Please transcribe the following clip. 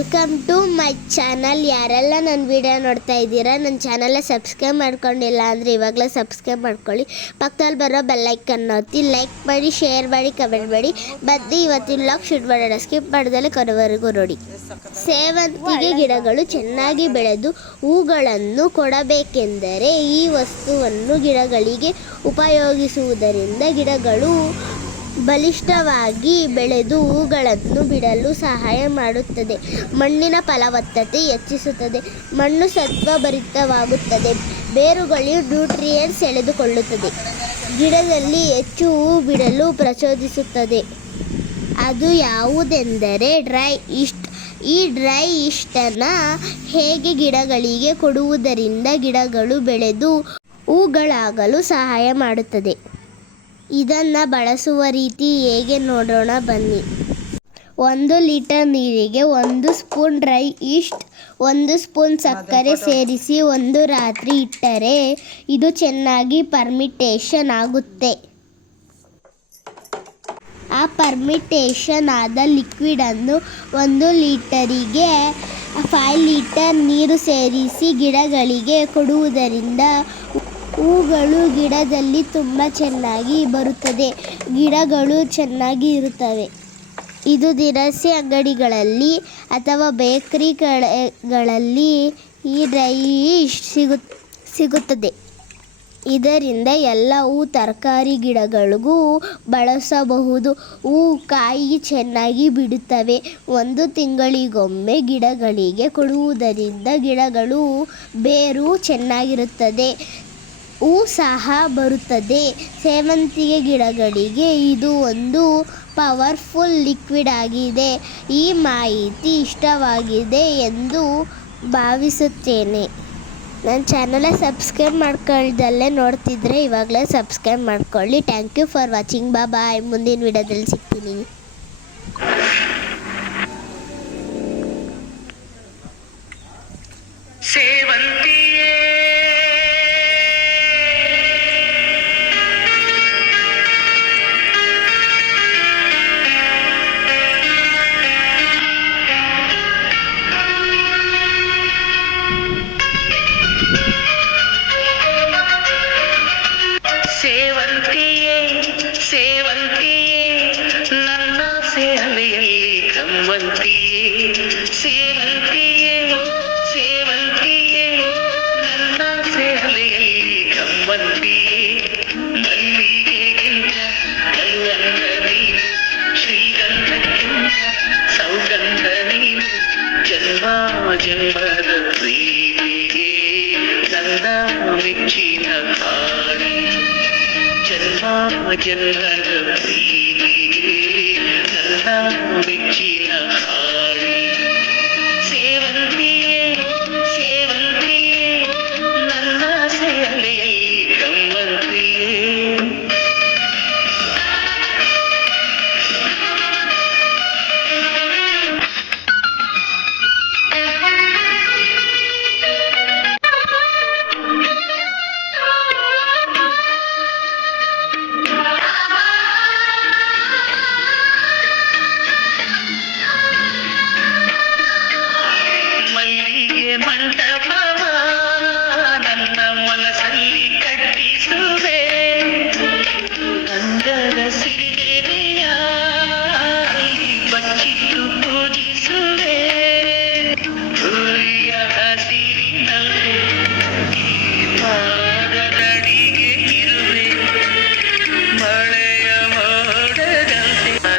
Welcome to my channel ಯಾರೆಲ್ಲ ನನ್ನ video ನೋಡ್ತಾ ಇದ್ದೀರಾ ನನ್ನ ಚಾನಲ್ನ ಸಬ್ಸ್ಕ್ರೈಬ್ ಮಾಡ್ಕೊಂಡಿಲ್ಲ ಅಂದರೆ ಇವಾಗಲೇ ಸಬ್ಸ್ಕ್ರೈಬ್ ಮಾಡ್ಕೊಳ್ಳಿ. ಪಕ್ಕದಲ್ಲಿ ಬರೋ ಬೆಲ್ಲೈಕನ್ ಒತ್ತಿ ಲೈಕ್ ಮಾಡಿ ಶೇರ್ ಮಾಡಿ ಕಮೆಂಟ್ ಮಾಡಿ. ಬದ್ದಿ ಇವತ್ತಿನ ಲಾಗ್ ಶೂಟ್ ಮಾಡೋಣ. ಸ್ಕಿಪ್ ಮಾಡಿದಲ್ಲಿ ಕೊನೆವರೆಗೂ ನೋಡಿ. ಸೇವಂತಿಗೆ ಗಿಡಗಳು ಚೆನ್ನಾಗಿ ಬೆಳೆದು ಹೂಗಳನ್ನು ಕೊಡಬೇಕೆಂದರೆ ಈ ವಸ್ತುವನ್ನು ಗಿಡಗಳಿಗೆ ಉಪಯೋಗಿಸುವುದರಿಂದ ಗಿಡಗಳು ಬಲಿಷ್ಠವಾಗಿ ಬೆಳೆದು ಹೂಗಳನ್ನು ಬಿಡಲು ಸಹಾಯ ಮಾಡುತ್ತದೆ. ಮಣ್ಣಿನ ಫಲವತ್ತತೆ ಹೆಚ್ಚಿಸುತ್ತದೆ. ಮಣ್ಣು ಸತ್ವಭರಿತವಾಗುತ್ತದೆ. ಬೇರುಗಳು ನ್ಯೂಟ್ರಿಯೆಂಟ್ಸ್ ಎಳೆದುಕೊಳ್ಳುತ್ತದೆ. ಗಿಡದಲ್ಲಿ ಹೆಚ್ಚು ಹೂ ಬಿಡಲು ಪ್ರಚೋದಿಸುತ್ತದೆ. ಅದು ಯಾವುದೆಂದರೆ ಡ್ರೈ ಈಸ್ಟ್. ಈ ಡ್ರೈ ಈಸ್ಟನ್ನು ಹೇಗೆ ಗಿಡಗಳಿಗೆ ಕೊಡುವುದರಿಂದ ಗಿಡಗಳು ಬೆಳೆದು ಹೂಗಳಾಗಲು ಸಹಾಯ ಮಾಡುತ್ತದೆ? ಇದನ್ನು ಬಳಸುವ ರೀತಿ ಹೇಗೆ ನೋಡೋಣ ಬನ್ನಿ. ಒಂದು ಲೀಟರ್ ನೀರಿಗೆ ಒಂದು ಸ್ಪೂನ್ ಡ್ರೈ ಈಸ್ಟ್, ಒಂದು ಸ್ಪೂನ್ ಸಕ್ಕರೆ ಸೇರಿಸಿ ಒಂದು ರಾತ್ರಿ ಇಟ್ಟರೆ ಇದು ಚೆನ್ನಾಗಿ ಪರ್ಮಿಟೇಷನ್ ಆಗುತ್ತೆ. ಆ ಪರ್ಮಿಟೇಷನ್ ಆದ ಲಿಕ್ವಿಡನ್ನು ಒಂದು ಲೀಟರಿಗೆ, ಫೈವ್ ಲೀಟರ್ ನೀರು ಸೇರಿಸಿ ಗಿಡಗಳಿಗೆ ಕೊಡುವುದರಿಂದ ಹೂಗಳು ಗಿಡದಲ್ಲಿ ತುಂಬ ಚೆನ್ನಾಗಿ ಬರುತ್ತದೆ. ಗಿಡಗಳು ಚೆನ್ನಾಗಿ ಇರುತ್ತವೆ. ಇದು ದಿನಸಿ ಅಂಗಡಿಗಳಲ್ಲಿ ಅಥವಾ ಬೇಕರಿಗಳಲ್ಲಿ ಈ ಡ್ರೈ ಸಿಗು, ಸಿಗುತ್ತದೆ. ಇದರಿಂದ ಎಲ್ಲ ಹೂ, ತರಕಾರಿ ಗಿಡಗಳಿಗೂ ಬಳಸಬಹುದು. ಹೂ ಕಾಯಿ ಚೆನ್ನಾಗಿ ಬಿಡುತ್ತವೆ. ಒಂದು ತಿಂಗಳಿಗೊಮ್ಮೆ ಗಿಡಗಳಿಗೆ ಕೊಡುವುದರಿಂದ ಗಿಡಗಳು ಬೇರು ಚೆನ್ನಾಗಿರುತ್ತದೆ. ಹೂ ಸಹ ಬರುತ್ತದೆ. ಸೇವಂತಿಗೆ ಗಿಡಗಳಿಗೆ ಇದು ಒಂದು ಪವರ್ಫುಲ್ ಲಿಕ್ವಿಡ್ ಆಗಿದೆ. ಈ ಮಾಹಿತಿ ಇಷ್ಟವಾಗಿದೆ ಎಂದು ಭಾವಿಸುತ್ತೇನೆ. ನನ್ನ ಚಾನಲ ಸಬ್ಸ್ಕ್ರೈಬ್ ಮಾಡ್ಕೊಳ್ದಲ್ಲೇ ನೋಡ್ತಿದ್ರೆ ಇವಾಗಲೇ ಸಬ್ಸ್ಕ್ರೈಬ್ ಮಾಡ್ಕೊಳ್ಳಿ. Thank you for watching. ಬಾ ಬಾಯ್. ಮುಂದಿನ ವಿಡಿಯೋದಲ್ಲಿ ಸಿಗ್ತೀನಿ. ಸೇವಂತಿಯೇ ಸೇವಂತಿಯೇ ನನ್ನ ಸೇವೆಯಲ್ಲಿ ಕಮ್ಮಂತಿಯೇ ಸೇವಂತಿಯೇ ಸೇವಂತಿಯೇ ನನ್ನ ಸೇವೆಯಲ್ಲಿ ಕಮ್ಮಂತಿಯೇ ಮಲ್ಲಿಗೆಗಿಂತ ಕಲ್ಲಂಗ ನೀನು ಶ್ರೀಗಂಧಕ್ಕಿಂತ ಸೌಗಂಧ ನೀನು ಜನ್ಮ ಜನ್ಮದ ಪ್ರೀತಿಗೆ Lakin her bir bir ilim Selam bir cihaz